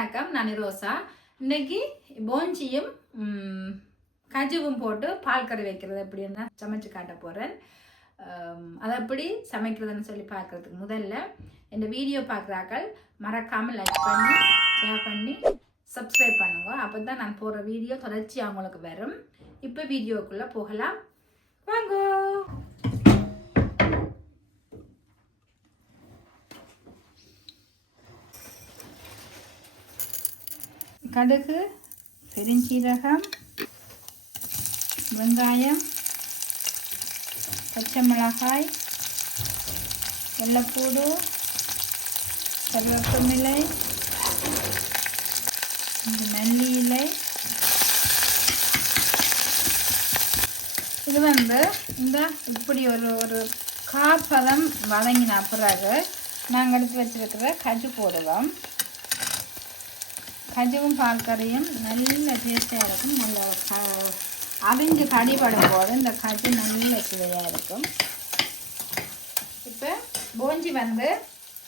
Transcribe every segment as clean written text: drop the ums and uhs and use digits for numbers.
வணக்கம், நான் ரோசா. இன்னைக்கு போஞ்சியும் கஜுவும் போட்டு பால் கறி வைக்கிறது எப்படின்னு சமைச்சு காட்ட போகிறேன். அதை எப்படி சமைக்கிறதுன்னு சொல்லி பார்க்குறதுக்கு முதல்ல இந்த வீடியோ பார்க்குறாக்கள் மறக்காமல் லைக் பண்ணி ஷேர் பண்ணி சப்ஸ்கிரைப் பண்ணுங்க. அப்போ தான் நான் போடுற வீடியோ தொடர்ச்சி அவங்களுக்கு வரும். இப்போ வீடியோக்குள்ளே போகலாம் வாங்க. கடுகு, பெருஞ்சீரகம், வெங்காயம், பச்சை மிளகாய், வெள்ளைப்பூடு, கருவேப்பிலை, மல்லி இலை. இது இந்த இப்படி ஒரு காப்பதம் வதங்கின பிறகு நாங்கள் எடுத்து வச்சிருக்கிற கஜு போடுவோம். கஜுவும் பால் கறியும் நல்ல டேஸ்டாக இருக்கும். நல்ல அவிஞ்சு கடிபடும் போது இந்த கஜு நல்ல சுவையாக இருக்கும். இப்போ போஞ்சி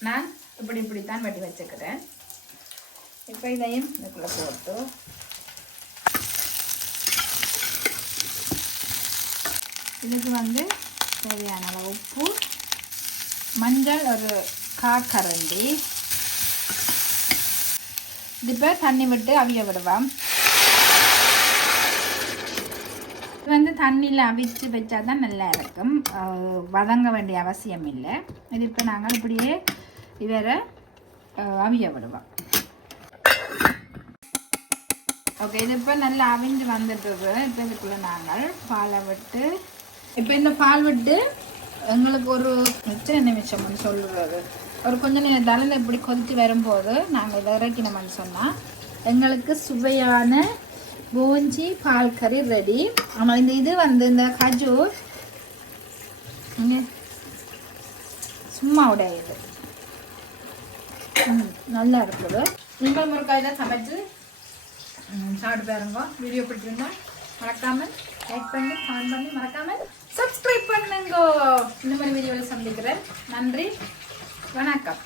நான் இப்படித்தான் வெட்டி வச்சுக்கிறேன். இப்போ இதையும் இதுக்குள்ளே போட்டு இதுக்கு தேவையான அளவு உப்பு, மஞ்சள் ஒரு காக்கரண்டி. இப்போ தண்ணி விட்டு அவிய விடுவோம். தண்ணியில் அவிச்சு வச்சா தான் நல்லா இருக்கும். வதங்க வேண்டிய அவசியம் இல்லை. இது இப்போ நாங்கள் இப்படியே இவரை அவிய விடுவோம். ஓகே, இது இப்போ நல்லா அவிஞ்சு வந்துட்டுருக்கு. இப்போ இதுக்குள்ளே நாங்கள் பாலை விட்டு இப்போ இந்த பால் விட்டு எங்களுக்கு ஒரு எத்தனை நிமிஷம்னு சொல்லுறது, ஒரு கொஞ்சம் நேரம் தலையில் இப்படி கொதித்து வரும்போது நாங்கள் இதை இறக்கினோம்னு சொன்னால் எங்களுக்கு சுவையான போஞ்சி பால் கறி ரெடி. ஆனால் இது இந்த கஜு சும்மா உடையுது, நல்லா இருக்குது. நீங்கள் முருக்காய் தான் சமைச்சு சாப்பிட்டு பாருங்க. வீடியோ பிடிச்சிருந்தா மறக்காமல் லைக் பண்ணி கமெண்ட் பண்ணி மறக்காமல் சப்ஸ்கிரைப் பண்ணுங்க. இந்த மாதிரி வீடியோவில் சந்திக்கிறேன். நன்றி, வணக்கம்.